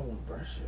Holy bullshit.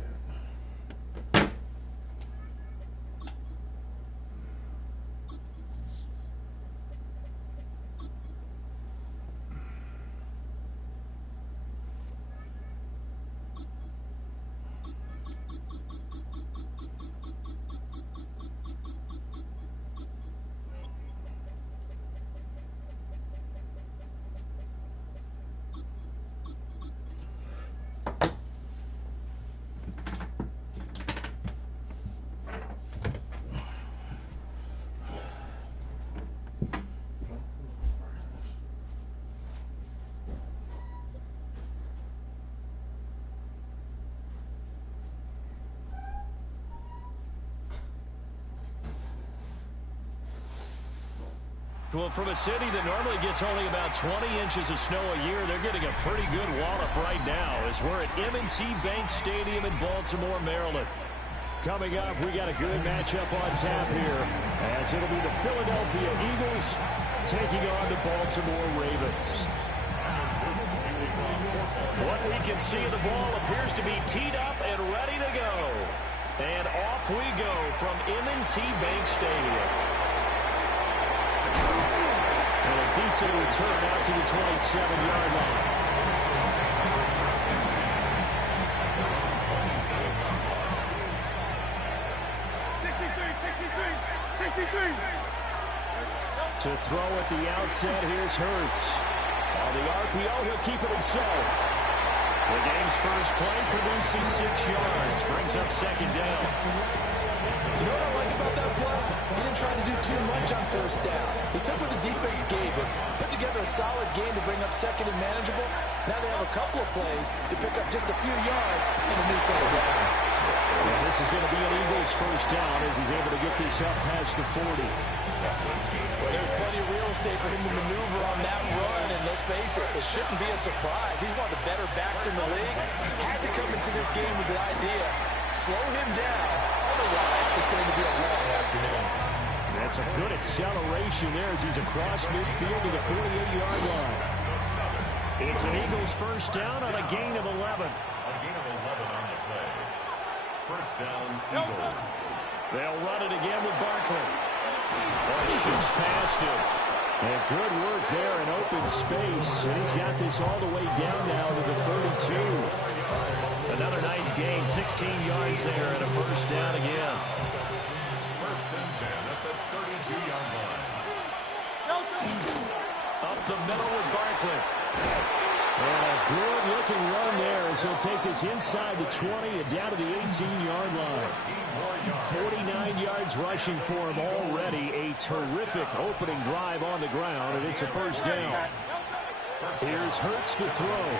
Well, from a city that normally gets only about 20 inches of snow a year, they're getting a pretty good wallop right now as we're at M&T Bank Stadium in Baltimore, Maryland. Coming up, we got a good matchup on tap here as it'll be the Philadelphia Eagles taking on the Baltimore Ravens. What we can see of the ball appears to be teed up and ready to go. And off we go from M&T Bank Stadium. And a decent return out to the 27-yard line. To throw at the outset, here's Hurts. On the RPO, he'll keep it himself. The game's first play produces 6 yards, brings up second down. You know what I like about that play? He didn't try to do too much on first down. He took what the defense gave him, put together a solid game to bring up second and manageable. Now they have a couple of plays to pick up just a few yards and a new set of downs. And this is going to be an Eagles first down as he's able to get this up past the 40. Well, there's plenty of real estate for him to maneuver on that run, and let's face it, it shouldn't be a surprise. He's one of the better backs in the league. Had to come into this game with the idea, slow him down, otherwise it's going to be a long afternoon. That's a good acceleration there as he's across midfield to the 48-yard line. It's an Eagles first down on a gain of 11. A gain of 11 on the play. First down, Eagles. They'll run it again with Barkley. Shoots past him. And good work there in open space. And he's got this all the way down now to the 32. Another nice gain, 16 yards there and a first down again. First and 10 at the 32-yard line. Up the middle with Barkley. And a good-looking run there as he'll take this inside the 20 and down to the 18-yard line. 49 yards rushing for him already. A terrific opening drive on the ground, and it's a first down. Here's Hurts to throw.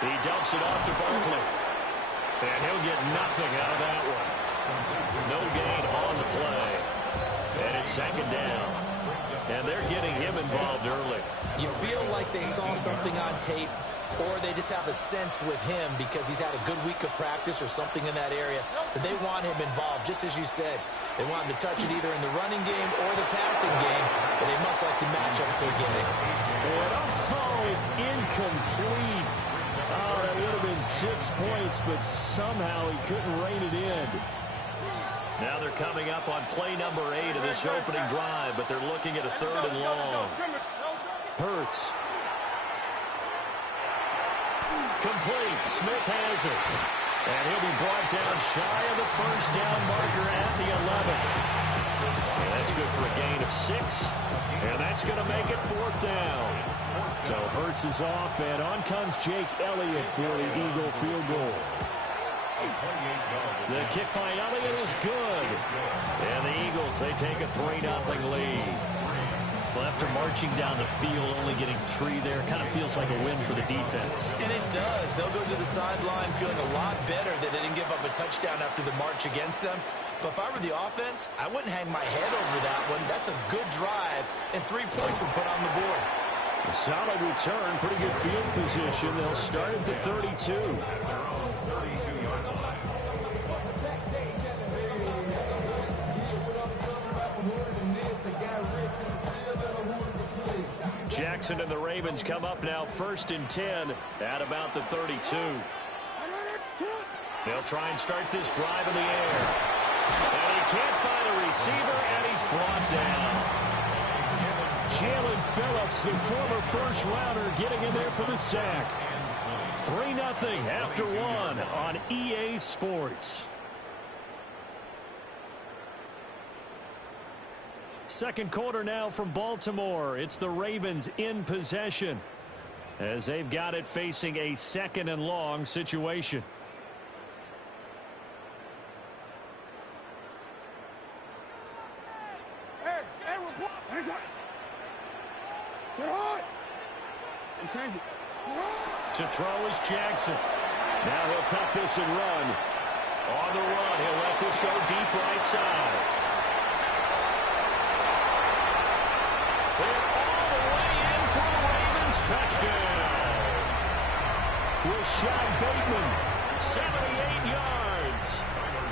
He dumps it off to Barkley. And he'll get nothing out of that one. No gain on the play. And it's second down. And they're getting him involved early. You feel like they saw something on tape, or they just have a sense with him because he's had a good week of practice or something in that area that they want him involved. Just as you said, they want him to touch it either in the running game or the passing game, but they must like the matchups they're getting. And it's incomplete. Oh, that would have been 6 points, but somehow he couldn't rein it in. Now they're coming up on play number 8 of this opening drive, but they're looking at a third and long. Hurts. Complete. Smith has it. And he'll be brought down shy of the first down marker at the 11. And that's good for a gain of 6. And that's going to make it fourth down. So Hurts is off, and on comes Jake Elliott for the Eagle field goal. The kick by Elliott is good. And the Eagles, they take a 3-0 lead. Well, after marching down the field, only getting 3 there, kind of feels like a win for the defense. And it does. They'll go to the sideline feeling a lot better that they didn't give up a touchdown after the march against them. But if I were the offense, I wouldn't hang my head over that one. That's a good drive, and 3 points were put on the board. A solid return, pretty good field position. They'll start at the 32. Jackson and the Ravens come up now first and 10 at about the 32. They'll try and start this drive in the air. And he can't find a receiver, and he's brought down. Jalen Phillips, the former first-rounder, getting in there for the sack. 3-0 after one on EA Sports. Second quarter now from Baltimore. It's the Ravens in possession as they've got it facing a 2nd and long situation. To throw is Jackson. Now he'll tuck this and run. On the run, he'll let this go deep right side. And all the way in for the Ravens. Touchdown. Rashad Bateman, 78 yards.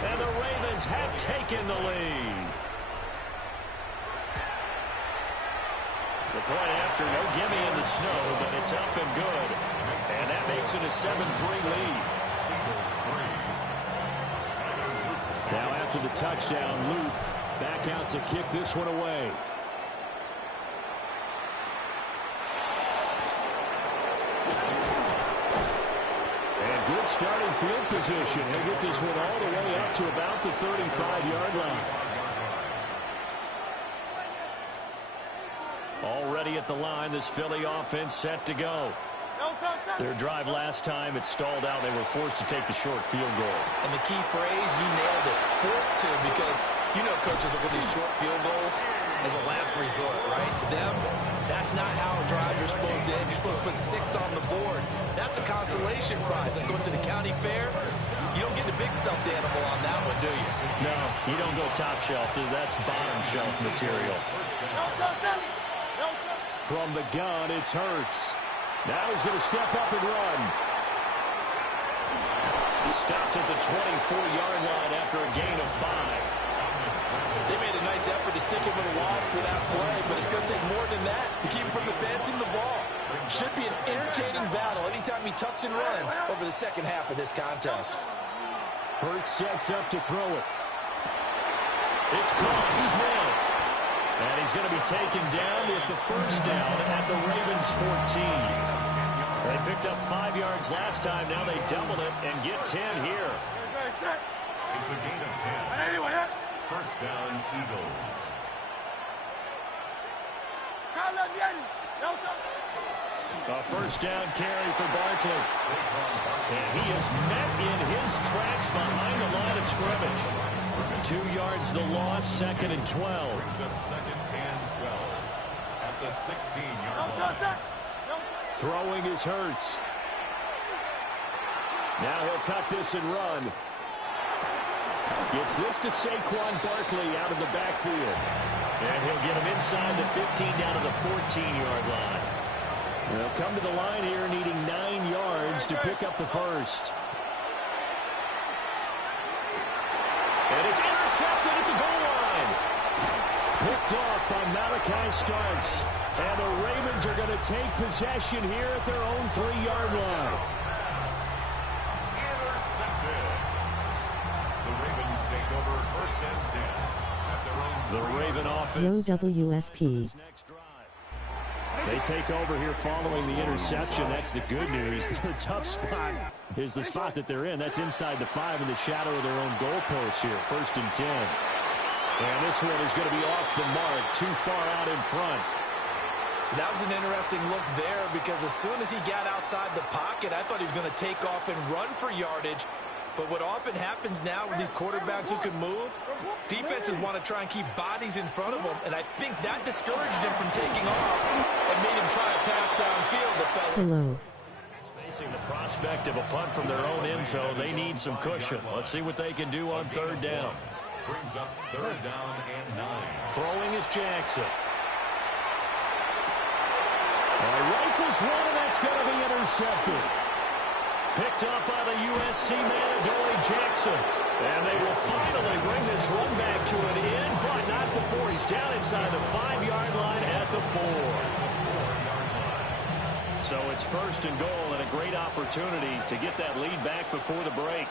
And the Ravens have taken the lead. The point after, no gimme in the snow, but it's up and good. And that makes it a 7-3 lead. Now after the touchdown, Luke back out to kick this one away. And good starting field position. He'll get this one all the way up to about the 35-yard line. Already at the line, this Philly offense set to go. Their drive last time, it stalled out. They were forced to take the short field goal. And the key phrase, you nailed it. Forced to, because you know coaches look at these short field goals as a last resort, right? To them, that's not how drives are supposed to end. You're supposed to put 6 on the board. That's a consolation prize. Like going to the county fair, you don't get the big stuffed animal on that one, do you? No, you don't go top shelf. That's bottom shelf material. From the gun, it's Hurts. Now he's going to step up and run. Stopped at the 24-yard line after a gain of 5. They made a nice effort to stick him with a loss for that play, but it's going to take more than that to keep him from advancing the ball. Should be an entertaining battle anytime he tucks and runs over the second half of this contest. Hurts sets up to throw it. It's caught. Smith. And he's going to be taken down with the first down at the Ravens 14. They picked up 5 yards last time. Now they double it and get 10 here. It's a gain of 10. First down, Eagles. A first down carry for Barkley. And he is met in his tracks behind the line of scrimmage. 2 yards the loss, 2nd and 12. Second and 12 at the 16-yard line. Throwing is Hurts. Now he'll tuck this and run. Gets this to Saquon Barkley out of the backfield. And he'll get him inside the 15 down to the 14-yard line. They'll come to the line here needing 9 yards to pick up the first. And it's intercepted at the goal line. Picked off by Malachi Starks. And the Ravens are going to take possession here at their own 3-yard line. Intercepted. The Ravens take over first and 10 at their own. The Raven offense. Low WSP. They take over here following the interception. That's the good news. The tough spot is the spot that they're in. That's inside the 5 in the shadow of their own goalpost here. First and 10. And this one is going to be off the mark. Too far out in front. That was an interesting look there because as soon as he got outside the pocket, I thought he was going to take off and run for yardage. But what often happens now with these quarterbacks who can move, defenses want to try and keep bodies in front of them, and I think that discouraged him from taking off and made him try a pass downfield. The fellow. Hello. Facing the prospect of a punt from their own end zone, they need some cushion. Let's see what they can do on third down. Brings up third down and 9. Throwing is Jackson. Rifles one, and that's going to be intercepted. Picked up by the USC man, Adoree Jackson. And they will finally bring this run back to an end, but not before he's down inside the 5-yard line at the 4. So it's first and goal and a great opportunity to get that lead back before the break.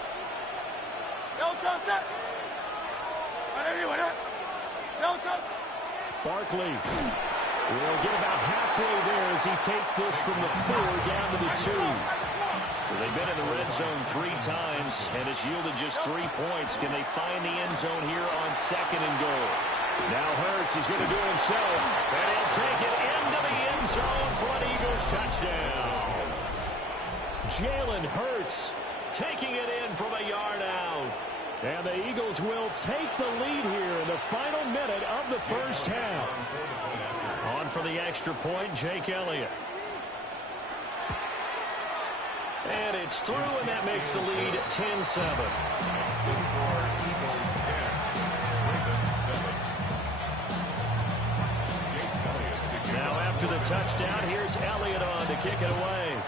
Barkley will get about halfway there as he takes this from the 4 down to the 2. So they've been in the red zone 3 times, and it's yielded just 3 points. Can they find the end zone here on second and goal? Now Hurts is going to do it himself, and he'll take it into the end zone for an Eagles touchdown. Jalen Hurts taking it in from a yard out. And the Eagles will take the lead here in the final minute of the first half. On for the extra point, Jake Elliott. And it's through, and that makes the lead 10-7. Now after the touchdown, here's Elliott on to kick it away.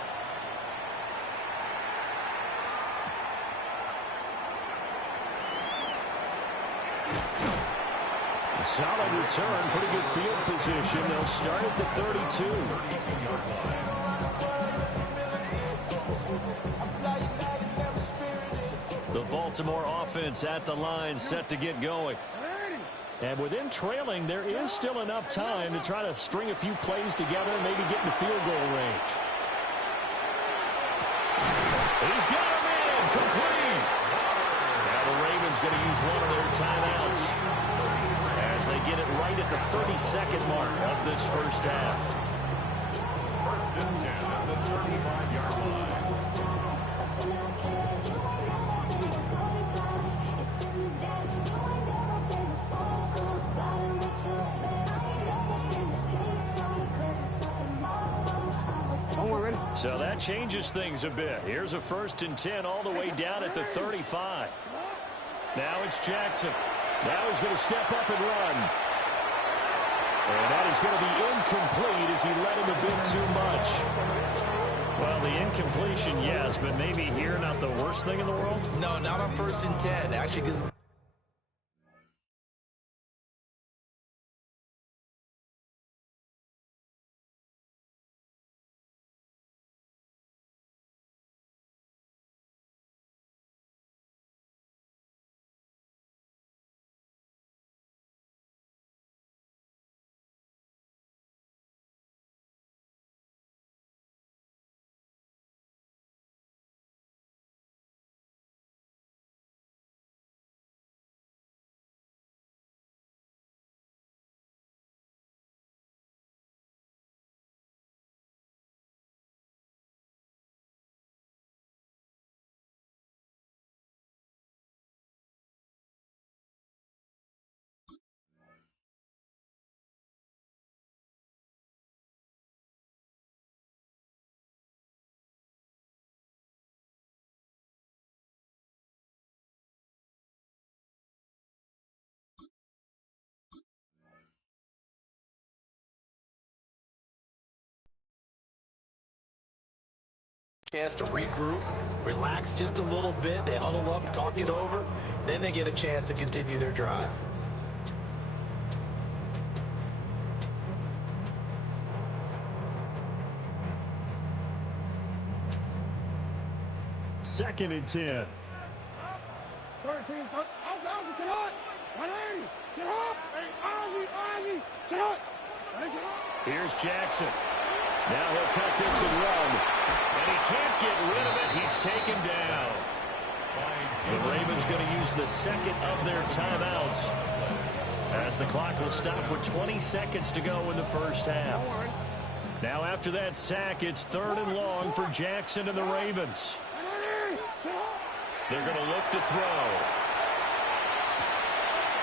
Solid return, pretty good field position. They'll start at the 32. The Baltimore offense at the line, set to get going. And within trailing, there is still enough time to try to string a few plays together and maybe get in the field goal range. He's got him in, complete. Now the Ravens going to use one of their timeouts as they get it right at the 32nd mark of this first half. First and 10 at the 35-yard line. So that changes things a bit. Here's a first and 10 all the way down at the 35. Now it's Jackson. Now he's going to step up and run. And that is going to be incomplete as he led him a bit too much. Well, the incompletion, yes, but maybe here not the worst thing in the world? No, not on first and 10. Actually, because chance to regroup, relax just a little bit. They huddle up, talk it over, then they get a chance to continue their drive. Second and 10. Here's Jackson. Now he'll tuck this and run. And he can't get rid of it. He's taken down. The Ravens going to use the second of their timeouts as the clock will stop with 20 seconds to go in the first half. Now after that sack, it's third and long for Jackson and the Ravens. They're going to look to throw.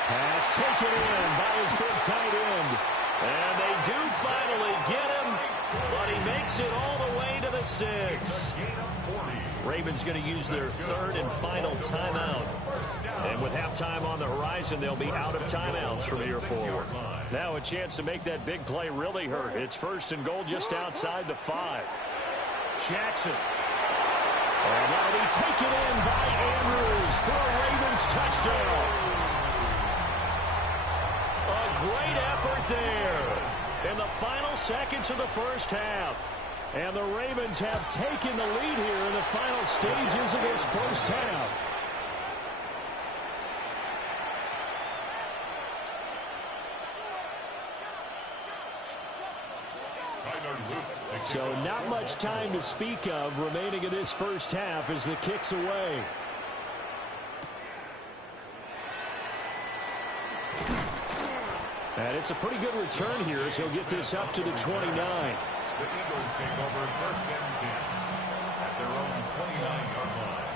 Pass taken in by his big tight end. And they do finally get him, but he makes it all the way to the 6. Ravens going to use their third and final timeout. And with halftime on the horizon, they'll be out of timeouts from here forward. Now a chance to make that big play really hurt. It's first and goal just outside the 5. Jackson. And that'll be taken in by Andrews for a Ravens touchdown. A great effort there in the final seconds of the first half. And the Ravens have taken the lead here in the final stages of this first half. So not much time to speak of remaining in this first half as the kick's away. And it's a pretty good return here, so he'll get this up to the 29. The Eagles take over first and 10 at their own 29-yard line.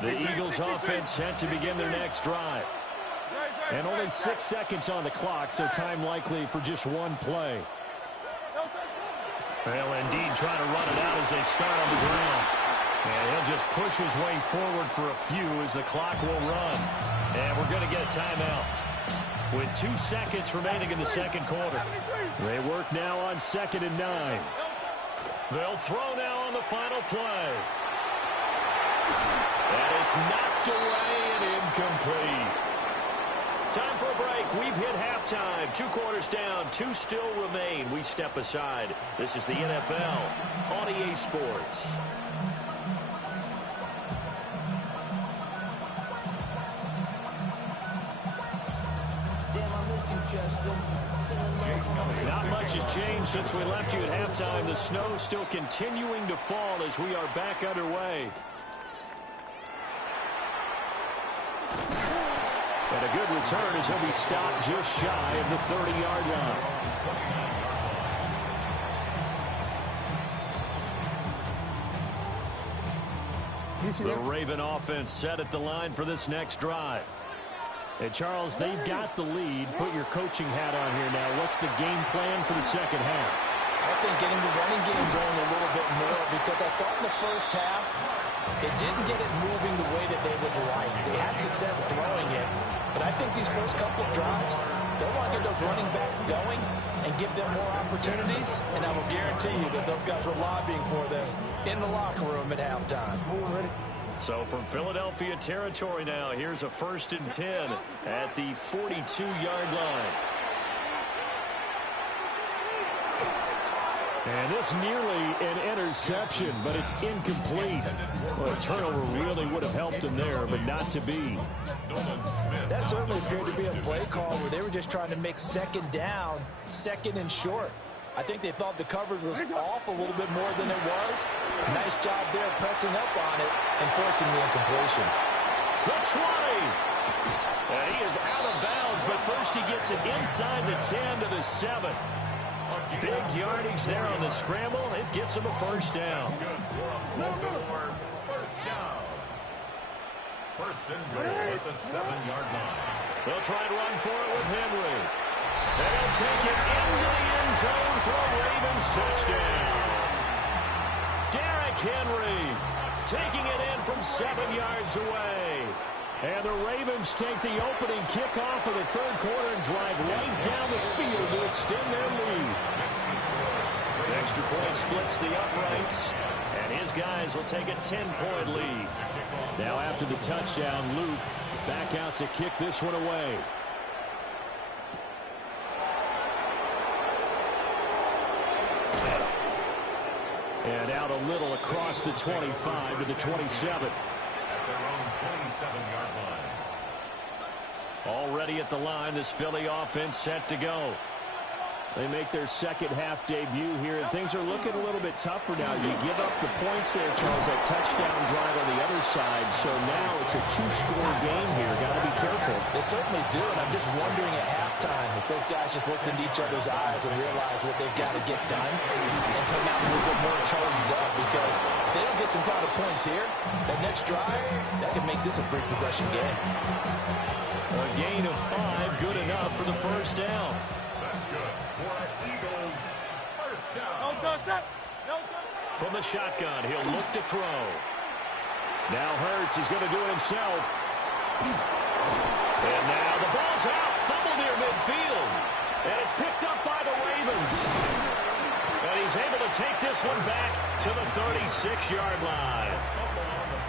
The Eagles offense set to begin their next drive. And only 6 seconds on the clock, so time likely for just one play. Well, indeed, trying to run it out as they start on the ground. And he'll just push his way forward for a few as the clock will run. And we're going to get a timeout with 2 seconds remaining in the second quarter. They work now on 2nd and 9. They'll throw now on the final play. And it's knocked away and incomplete. Time for a break. We've hit halftime. 2 quarters down. 2 still remain. We step aside. This is the NFL on EA Sports. Not much has changed since we left you at halftime. The snow still continuing to fall as we are back underway. And a good return as he'll be stopped just shy of the 30-yard line. The Raven offense set at the line for this next drive. And, Charles, they've got the lead. Put your coaching hat on here now. What's the game plan for the second half? I think getting the running game going a little bit more because I thought in the first half they didn't get it moving the way that they would like. They had success throwing it, but I think these first couple of drives, they'll want to get those running backs going and give them more opportunities, and I will guarantee you that those guys were lobbying for them in the locker room at halftime. So from Philadelphia territory now, here's a 1st and 10 at the 42-yard line. And this nearly an interception, but it's incomplete. Well, a turnover really would have helped him there, but not to be. That certainly appeared to be a play call where they were just trying to make 2nd down, 2nd and short. I think they thought the coverage was off a little bit more than it was. Nice job there pressing up on it and forcing the incompletion. The 20. And he is out of bounds, but first he gets it inside the 10 to the 7. Big yardage there on the scramble. It gets him a first down. First and goal at the 7-yard line. They'll try and run for it with Henry. And he'll take it into the end zone for a Ravens touchdown. Derrick Henry taking it in from 7 yards away. And the Ravens take the opening kickoff of the third quarter and drive right down the field to extend their lead. The extra point splits the uprights, and his guys will take a 10-point lead. Now after the touchdown, Luke back out to kick this one away. And out a little across the 25 to the 27. Already at the line, this Philly offense set to go. They make their second half debut here, and things are looking a little bit tougher now. You give up the points there, Charles, that touchdown drive on the other side. So now it's a 2-score game here. Got to be careful. They certainly do, and I'm just wondering at halftime if those guys just looked into each other's eyes and realize what they've got to get done and come out a little bit more charged up, because if they don't get some kind of points here, that next drive, that could make this a three-possession game. A gain of 5, good enough for the first down. That's good for Eagles. First down. From the shotgun, he'll look to throw. Now Hurts is going to do it himself. And now the ball's out. Fumble near midfield. And it's picked up by the Ravens. And he he's able to take this one back to the 36-yard line.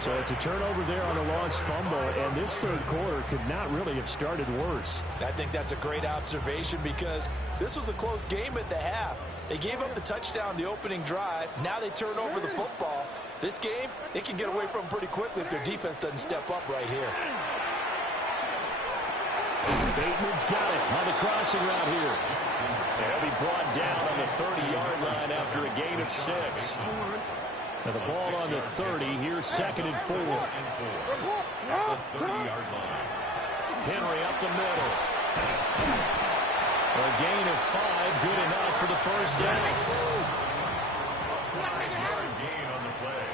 So it's a turnover there on a lost fumble, and this third quarter could not really have started worse. I think that's a great observation because this was a close game at the half. They gave up the touchdown the opening drive. Now they turn over the football. This game, it can get away from them pretty quickly if their defense doesn't step up right here. Bateman's got it on the crossing route here. And he'll be brought down on the 30-yard line after a gain of 6. Now the ball on the 30. Here's 2nd and 4. Henry up the middle. A gain of 5, good enough for the first down. 5-yard gain on the play.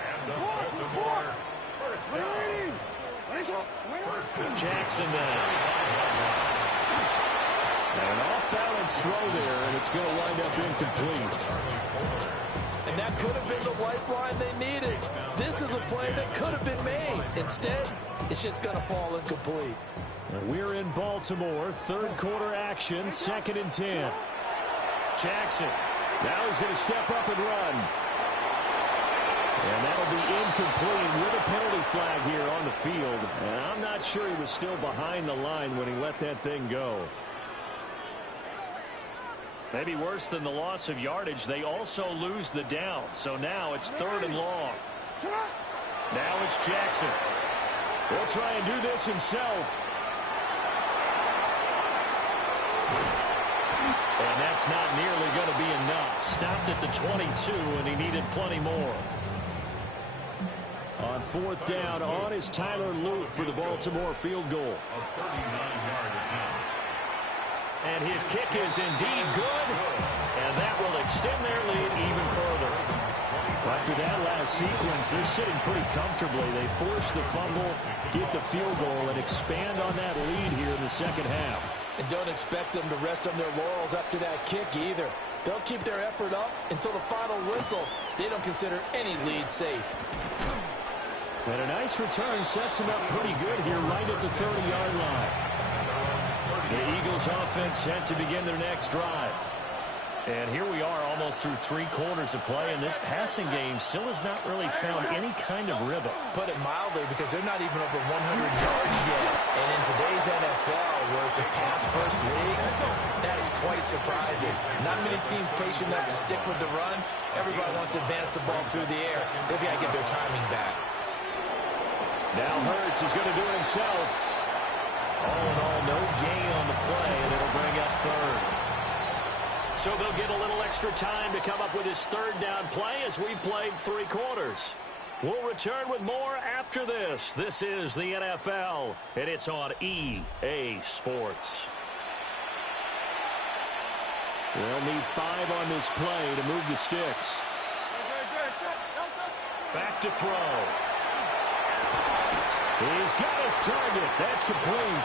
And the Baltimore first down. Jackson now. And an off-balance throw there, and it's going to wind up incomplete. And that could have been the lifeline they needed. This is a play that could have been made. Instead, it's just going to fall incomplete. We're in Baltimore, third quarter action, 2nd and 10. Jackson, now he's going to step up and run. And that'll be incomplete with a penalty flag here on the field. And I'm not sure he was still behind the line when he let that thing go. Maybe worse than the loss of yardage, they also lose the down. So now it's 3rd and long. Now it's Jackson. He'll try and do this himself. And that's not nearly going to be enough. Stopped at the 22, and he needed plenty more. On 4th down, on is Tyler Luke for the Baltimore field goal. A 39-yard attempt. And his kick is indeed good, and that will extend their lead even further. After that last sequence, they're sitting pretty comfortably. They force the fumble, get the field goal, and expand on that lead here in the second half. And don't expect them to rest on their laurels after that kick either. They'll keep their effort up until the final whistle. They don't consider any lead safe. And a nice return sets him up pretty good here right at the 30-yard line. The Eagles offense set to begin their next drive. And here we are almost through 3 quarters of play, and this passing game still has not really found any kind of rhythm. Put it mildly, because they're not even over 100 yards yet. And in today's NFL, where it's a pass-first league, that is quite surprising. Not many teams patient enough to stick with the run. Everybody wants to advance the ball through the air. They've got to get their timing back. Now Hurts is going to do it himself. All in all, no gain on the play, and it'll bring up 3rd. So they'll get a little extra time to come up with his 3rd down play as we played 3 quarters. We'll return with more after this. This is the NFL, and it's on EA Sports. They'll need 5 on this play to move the sticks. Back to throw. He's got his target. That's complete.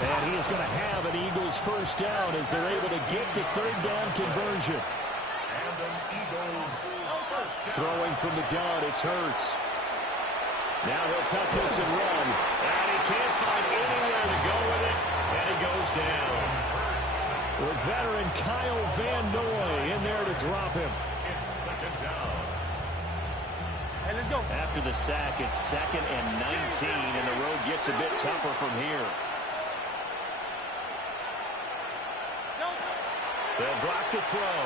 And he is going to have an Eagles first down as they're able to get the 3rd down conversion. And an Eagles first down. Throwing from the gun, it's Hurts. Now he'll tuck this and run. And he can't find anywhere to go with it. And he goes down. With veteran Kyle Van Noy in there to drop him. It's 2nd down. Hey, let's go. After the sack, it's 2nd and 19, and the road gets a bit tougher from here. They'll drop to throw.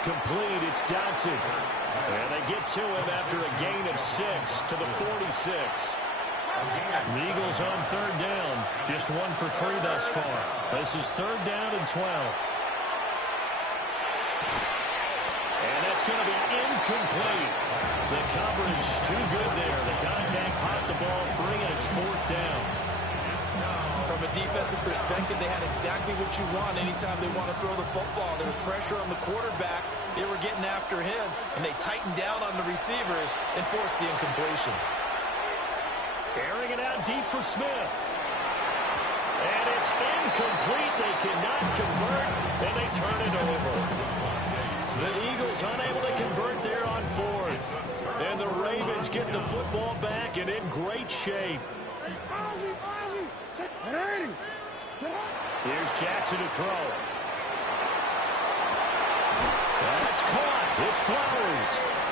Complete, it's Dotson. And they get to him after a gain of 6 to the 46. The Eagles on 3rd down. Just 1 for 3 thus far. This is 3rd down and 12. And that's going to be incomplete. The coverage too good there. The contact popped the ball free, and it's 4th down. From a defensive perspective, they had exactly what you want anytime they want to throw the football. There was pressure on the quarterback. They were getting after him, and they tightened down on the receivers and forced the incompletion. Airing it out deep for Smith. And it's incomplete. They cannot convert, and they turn it over. The Eagles unable to convert there on 4th. And the Ravens get the football back and in great shape. Here's Jackson to throw. That's caught. It's Flowers.